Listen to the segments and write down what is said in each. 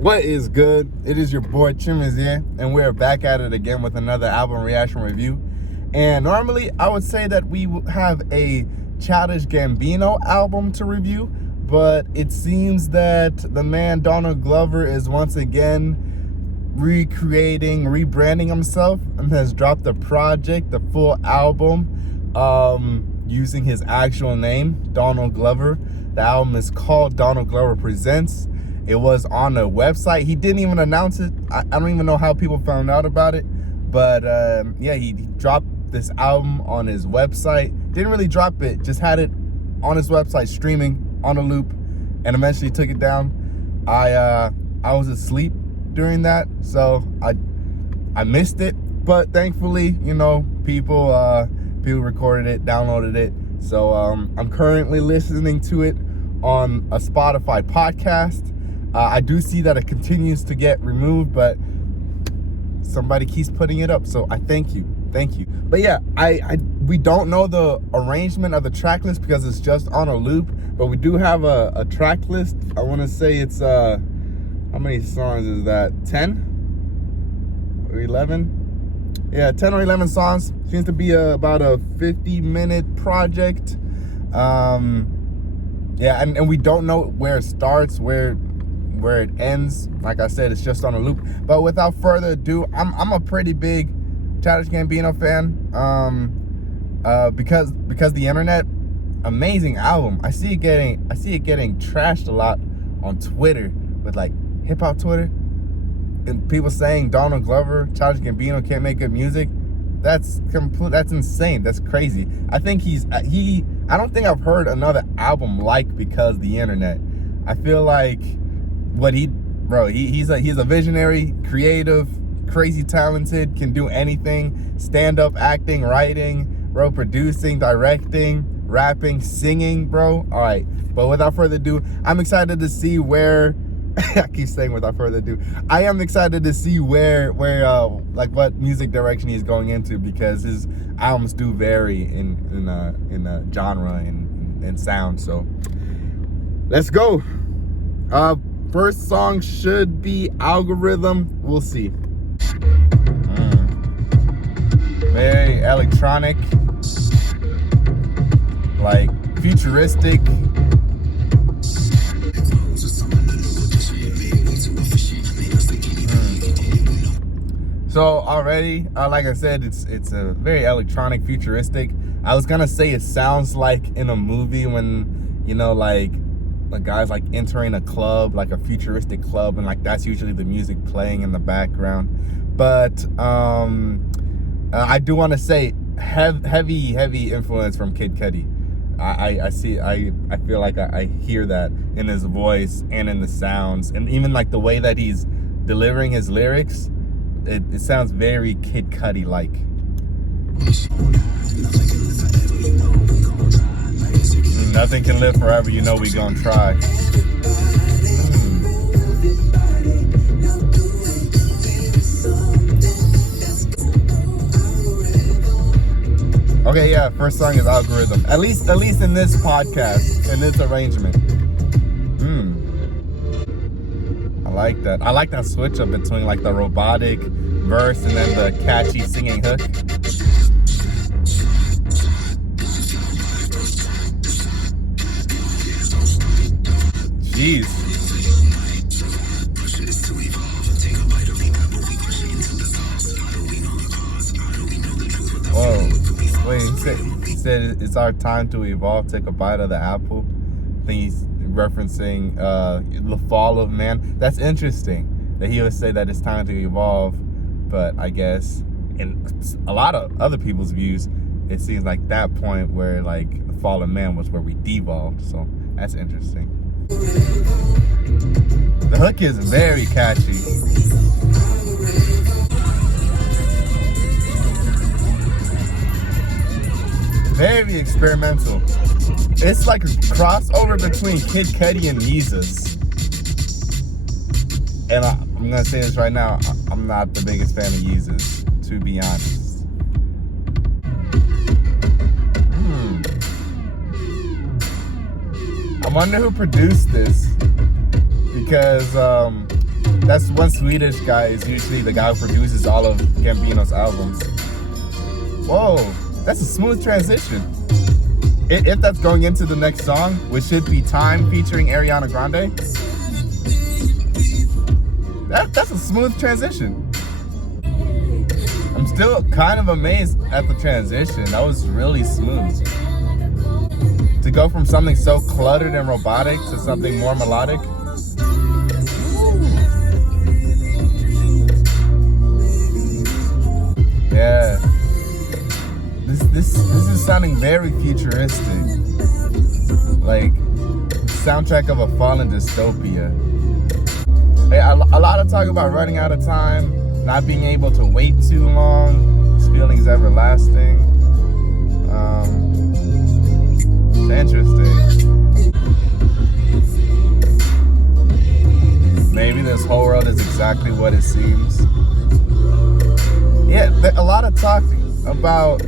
What is good? It is your boy Chimezie, and we're back at it again with another album reaction review. And normally I would say that we have a Childish Gambino album to review, but it seems that the man Donald Glover is once again rebranding himself and has dropped a project, the full album, using his actual name, Donald Glover. The album is called Donald Glover Presents. It was on a website. He didn't even announce it. I don't even know how people found out about it. But yeah, he dropped this album on his website. Didn't really drop it, just had it on his website streaming on a loop, and eventually took it down. I was asleep during that, so I missed it. But thankfully, you know, people recorded it, downloaded it. So I'm currently listening to it on a Spotify podcast. I do see that it continues to get removed, but somebody keeps putting it up, so I thank you. But yeah, we don't know the arrangement of the track list because it's just on a loop, but we do have a track list. I want to say it's how many songs is that? 10 or 11? Yeah, 10 or 11 songs. Seems to be about a 50-minute project. Yeah, and we don't know where it starts, where it ends. Like I said, it's just on a loop. But without further ado, I'm a pretty big Childish Gambino fan. Because the internet, amazing album. I see it getting trashed a lot on Twitter, with like hip hop Twitter, and people saying Donald Glover, Childish Gambino can't make good music. That's insane. That's crazy. I think I don't think I've heard another album like Because the Internet. I feel like he's a visionary, creative, crazy talented, can do anything. Stand-up acting, writing, bro, producing, directing, rapping, singing, bro. All right, but without further ado, I'm excited to see where I keep saying without further ado. I am excited to see where like what music direction he's going into, because his albums do vary in genre and sound. So let's go. First song should be Algorithm. We'll see. Very electronic, like futuristic. So already, like I said, it's a very electronic, futuristic. I was gonna say it sounds like in a movie when, you know, like the guy's like entering a club, like a futuristic club, and like that's usually the music playing in the background. But I do want to say heavy influence from Kid Cudi. I feel like I hear that in his voice and in the sounds, and even like the way that he's delivering his lyrics. It sounds very Kid Cudi like. Nothing can live forever, you know we gonna try. Okay, yeah, first song is Algorithm. At least in this podcast, in this arrangement. I like that. I like that switch up between like the robotic verse and then the catchy singing hook. Jeez. Whoa. Wait, he said it's our time to evolve, take a bite of the apple. I think he's referencing the fall of man. That's interesting that he would say that it's time to evolve, but I guess in a lot of other people's views, it seems like that point where like the fall of man was where we devolved. So that's interesting. The hook is very catchy. Very experimental. It's like a crossover between Kid Cudi and Yeezus. And I'm gonna say this right now, I'm not the biggest fan of Yeezus, to be honest. I wonder who produced this, because That's one Swedish guy is usually the guy who produces all of Gambino's albums. Whoa, that's a smooth transition. If that's going into the next song, which should be Time featuring Ariana Grande, that's a smooth transition. I'm still kind of amazed at the transition. That was really smooth. To go from something so cluttered and robotic to something more melodic. Yeah. This is sounding very futuristic. Like soundtrack of a fallen dystopia. Hey, a lot of talk about running out of time, not being able to wait too long. This feeling's everlasting. It's interesting. Maybe this whole world is exactly what it seems. Yeah, a lot of talk about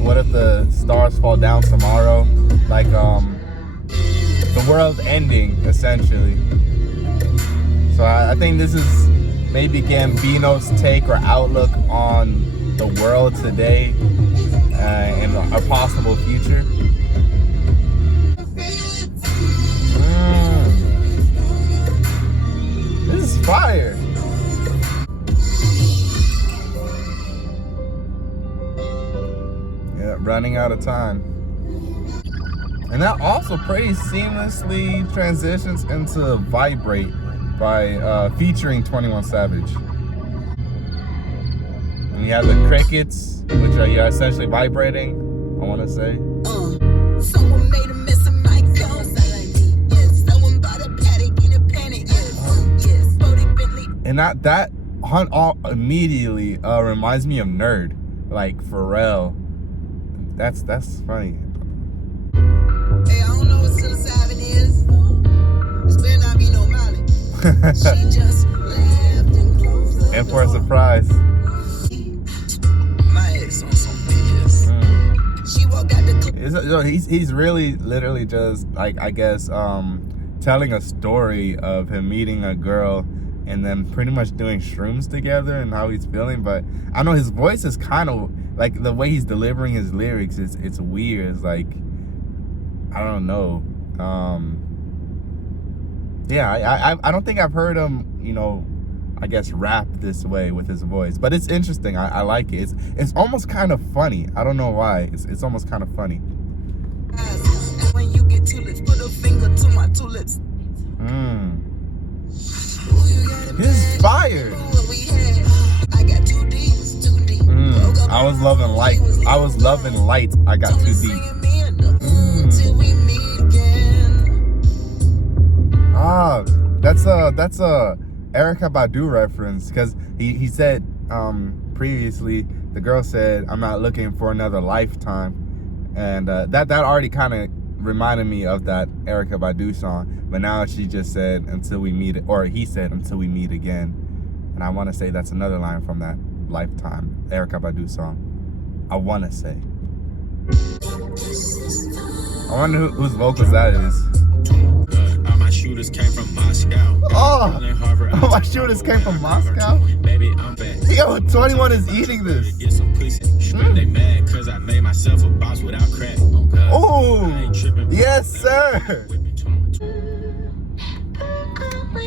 what if the stars fall down tomorrow, like the world ending essentially. So I think this is maybe Gambino's take or outlook on the world today and a possible future. This is fire. Running out of time. And that also pretty seamlessly transitions into Vibrate by featuring 21 Savage. And you have the crickets, which are essentially vibrating, I want to say. Someone made a mess of my phone. Yes, someone bought a paddock in a panic. Yes, Bentley. And that hunt all immediately reminds me of Nerd, like Pharrell. That's funny. Hey, I don't know what psilocybin is. This better not be no Molly. She just laughed and closed the And for a surprise. My ex on some BS. She walked out the He's really literally just like, I guess, telling a story of him meeting a girl and then pretty much doing shrooms together and how he's feeling. But I know his voice is kind of like the way he's delivering his lyrics. It's weird. It's like, I don't know. Yeah, I don't think I've heard him, I guess, rap this way with his voice. But it's interesting. I like it. It's almost kind of funny. I don't know why. It's almost kind of funny. When you get tulips, put a finger to my tulips. This is fire. I got too deep. I was loving light. I got too deep. That's a Erykah Badu reference, because he said previously, the girl said, "I'm not looking for another lifetime," and that already kind of reminded me of that Erykah Badu song. But now she just said, "Until we meet," or he said, "Until we meet again," and I want to say that's another line from that Lifetime Erykah Badu song. I want to say. I wonder whose vocals that is. All my shooters came from Moscow. Oh, my shooters came from Moscow? Baby, I'm back. Yo, 21 is eating this. Get some pussy. They mad cause I made myself a boss without crack. Oh, yes, sir.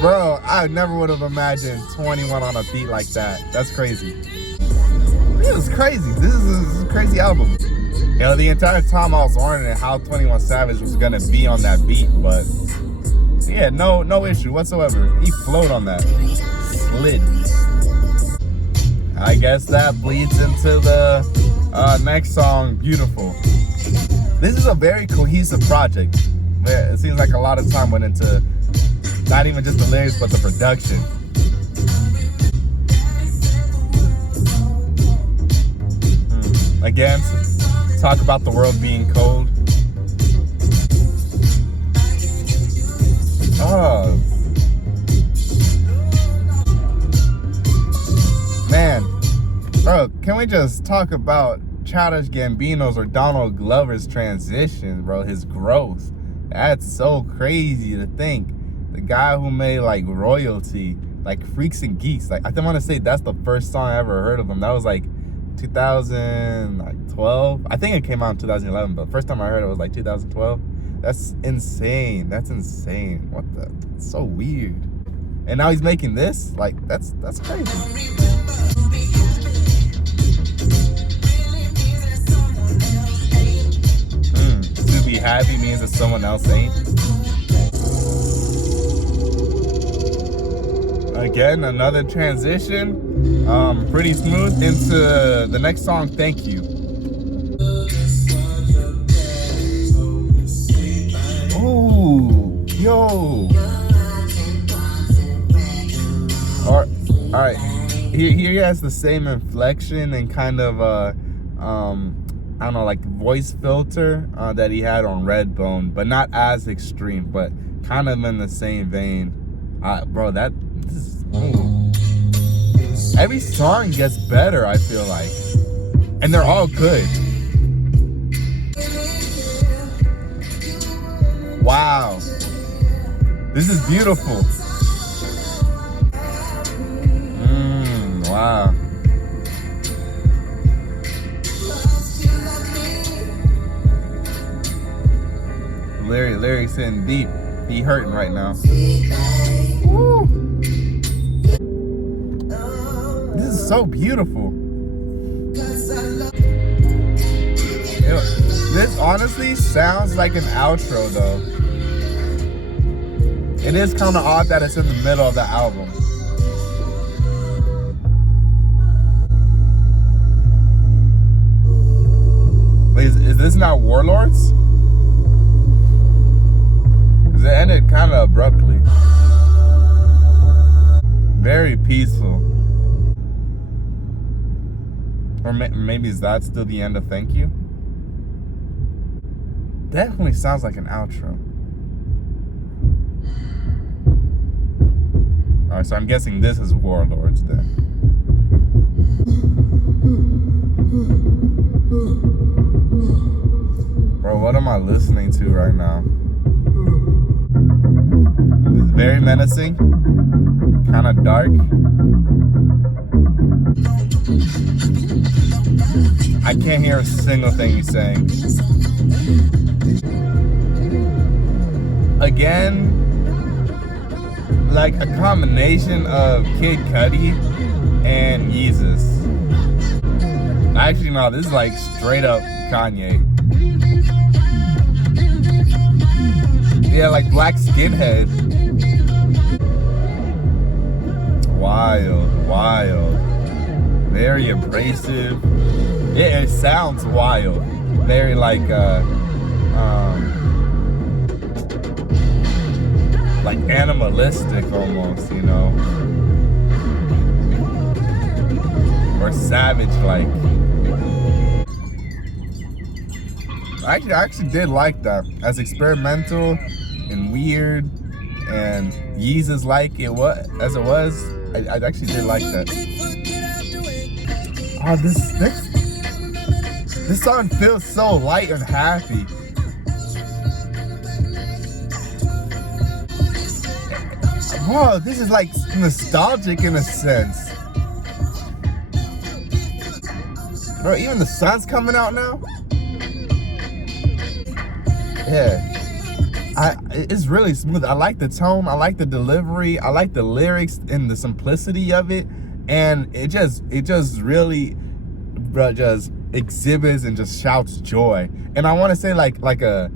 Bro, I never would have imagined 21 on a beat like that. That's crazy. It was crazy. This is a crazy album. The entire time I was wondering how 21 Savage was gonna be on that beat, but yeah, no issue whatsoever. He flowed on that. Slid. I guess that bleeds into the next song, Beautiful. This is a very cohesive project. It seems like a lot of time went into not even just the lyrics, but the production. Again, talk about the world being cold. Oh. Man. Bro, can we just talk about Childish Gambino's or Donald Glover's transition, bro? His growth. That's so crazy to think the guy who made like Royalty, like Freaks and Geeks. Like I want to say that's the first song I ever heard of him. That was like 2012. I think it came out in 2011, but first time I heard it was like 2012. That's insane. That's insane. What the? It's so weird. And now he's making this? Like that's crazy. To be happy means that someone else ain't. Again, another transition. Pretty smooth into the next song, Thank You. Ooh, yo. Alright. He has the same inflection and kind of I don't know, like voice filter that he had on Redbone, but not as extreme, but kind of in the same vein. Bro, every song gets better, I feel like, and they're all good. Wow, this is beautiful. Wow. Lyrics hitting deep. He hurting right now. Woo. This is so beautiful. This honestly sounds like an outro though. It is kind of odd that it's in the middle of the album. Wait, is this not Warlords? Because it ended kind of abruptly. Very peaceful. Or maybe is that still the end of Thank You? Definitely sounds like an outro. Alright, so I'm guessing this is Warlords then. Bro, what am I listening to right now? It's very menacing. Kind of dark. I can't hear a single thing he's saying. Again, like a combination of Kid Cudi and Yeezus. Actually, no, this is like straight up Kanye. Yeah, like Black Skinhead. Wild. Very abrasive. Yeah, it sounds wild. Very like animalistic almost, you know, or savage like. I actually did like that, as experimental and weird and Yeezus like it was as it was. I actually did like that. Oh, this song feels so light and happy. Whoa, this is like nostalgic in a sense. Bro, even the sun's coming out now. Yeah. It's really smooth. I like the tone, I like the delivery, I like the lyrics and the simplicity of it. And it just really, bro, just exhibits and just shouts joy. And I want to say like an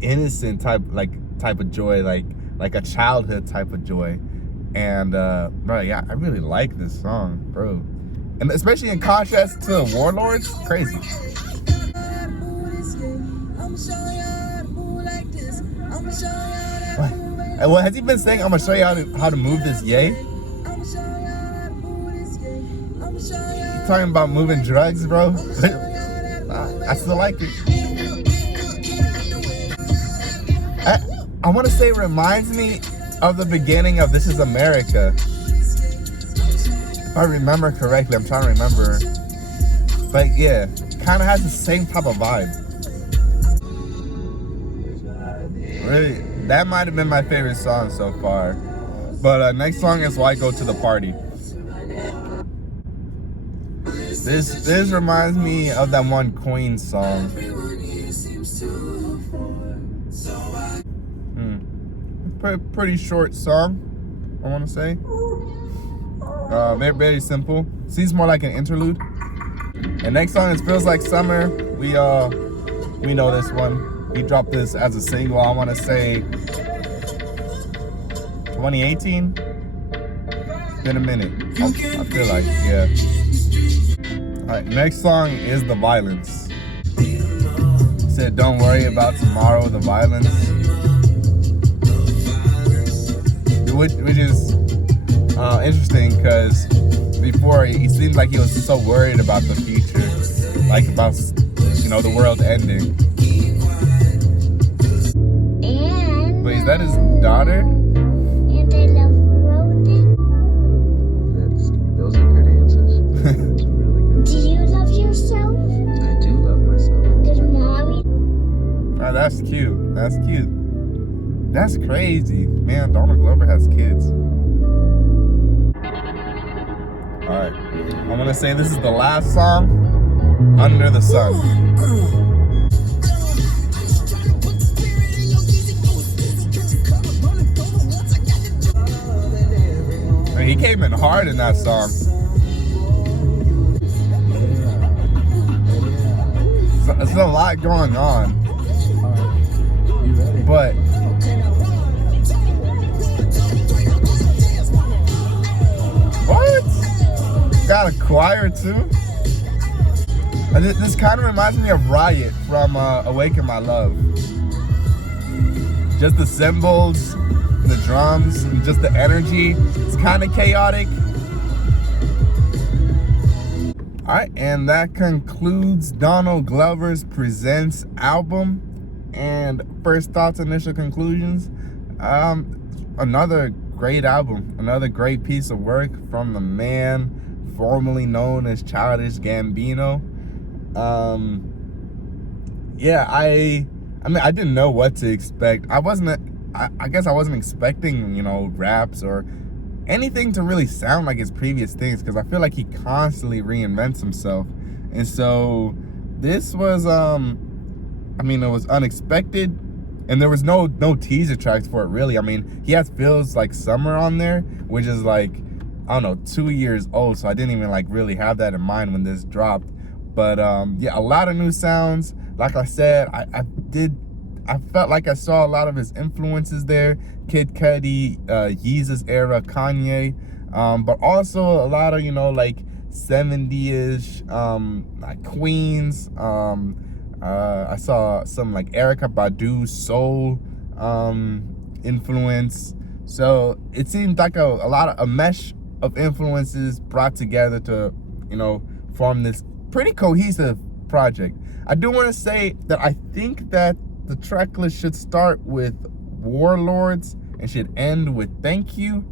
innocent type of joy, like a childhood type of joy. And bro, yeah, I really like this song, bro. And especially in contrast to Warlords, crazy. What has he been saying? I'm gonna show you how to move this yay. You talking about moving drugs, bro? I still like it. I want to say it reminds me of the beginning of This Is America. If I remember correctly, I'm trying to remember. But yeah, kind of has the same type of vibe. Really That might have been my favorite song so far. But next song is Why Go to the Party. This reminds me of that one Queen song. Pretty short song, I want to say. Very simple. Seems more like an interlude. And next song is Feels Like Summer. We know this one. He dropped this as a single, I want to say 2018. It's been a minute. I feel like, yeah. Alright, next song is The Violence. He said, don't worry about tomorrow, the violence. Which is interesting, because before he seemed like he was so worried about the future, like about, the world ending. And But is that his daughter? and I love rolling. Those are good answers. Those are really good. Do you love yourself? I do love myself. Does mommy? Oh, that's cute. That's cute. That's crazy. Man, Donald Glover has kids. Alright. I'm gonna say this is the last song, Under the Sun. He came in hard in that song. So, there's a lot going on. But what? Got a choir too? This kind of reminds me of Riot from Awaken My Love. Just the cymbals, the drums, and just the energy. It's kind of chaotic. Alright, and that concludes Donald Glover's Presents album. And first thoughts, initial conclusions. Another great album, another great piece of work from the man formerly known as Childish Gambino. Yeah, I mean, I didn't know what to expect. I guess I wasn't expecting, raps or anything to really sound like his previous things, because I feel like he constantly reinvents himself. And so this was, it was unexpected, and there was no teaser tracks for it, really. I mean, he has Feels Like Summer on there, which is like, I don't know, 2 years old, so I didn't even really have that in mind when this dropped. But yeah, a lot of new sounds. Like I said, I felt like I saw a lot of his influences there. Kid Cudi, Yeezus era, Kanye, but also a lot of 70-ish, like Queens. I saw some like Erykah Badu soul influence. So it seemed like a mesh of influences brought together to form this pretty cohesive project. I do want to say that I think that the track list should start with Warlords and should end with Thank You,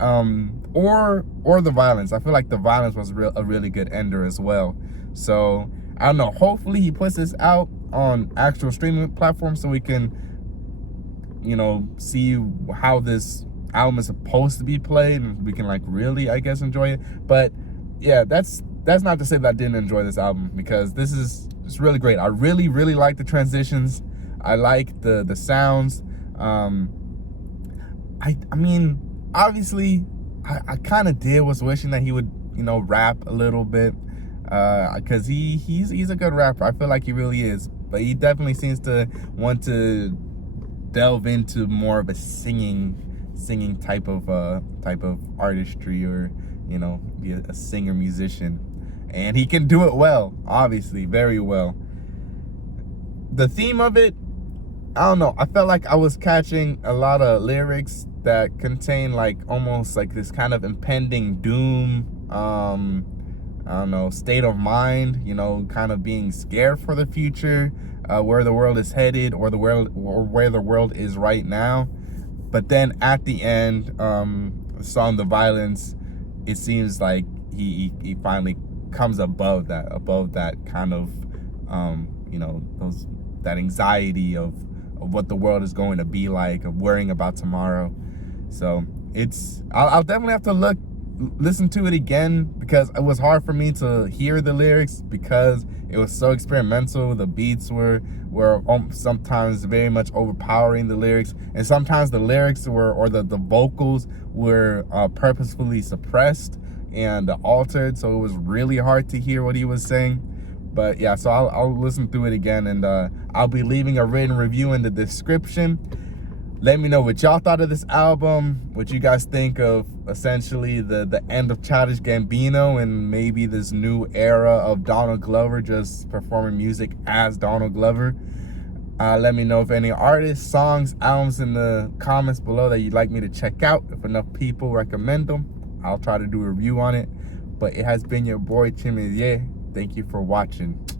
or The Violence. I feel like The Violence was a really good ender as well. So I don't know, hopefully he puts this out on actual streaming platforms so we can see how this album is supposed to be played, and we can really, I guess, enjoy it. But yeah, that's not to say that I didn't enjoy this album, because this is just really great. I really like the transitions. I like the sounds. I mean, obviously, I kind of was wishing that he would, rap a little bit, because he's a good rapper. I feel like he really is, but he definitely seems to want to delve into more of a singing type of artistry, or be a singer musician, and he can do it well, obviously, very well. The theme of it, I don't know, I felt like I was catching a lot of lyrics that contain almost this kind of impending doom, I don't know, state of mind, kind of being scared for the future, where the world is headed, or where the world is right now. But then at the end, the song The Violence, it seems like he finally comes above that kind of that anxiety of of what the world is going to be like, of worrying about tomorrow. So I'll definitely have to listen to it again, because it was hard for me to hear the lyrics because it was so experimental. The beats were sometimes very much overpowering the lyrics, and sometimes the lyrics or the vocals were purposefully suppressed and altered, so it was really hard to hear what he was saying. But yeah, so I'll listen through it again, and I'll be leaving a written review in the description. Let me know what y'all thought of this album, what you guys think of essentially the end of Childish Gambino and maybe this new era of Donald Glover just performing music as Donald Glover. Let me know if any artists, songs, albums in the comments below that you'd like me to check out. If enough people recommend them, I'll try to do a review on it. But it has been your boy Chimezie. Thank you for watching.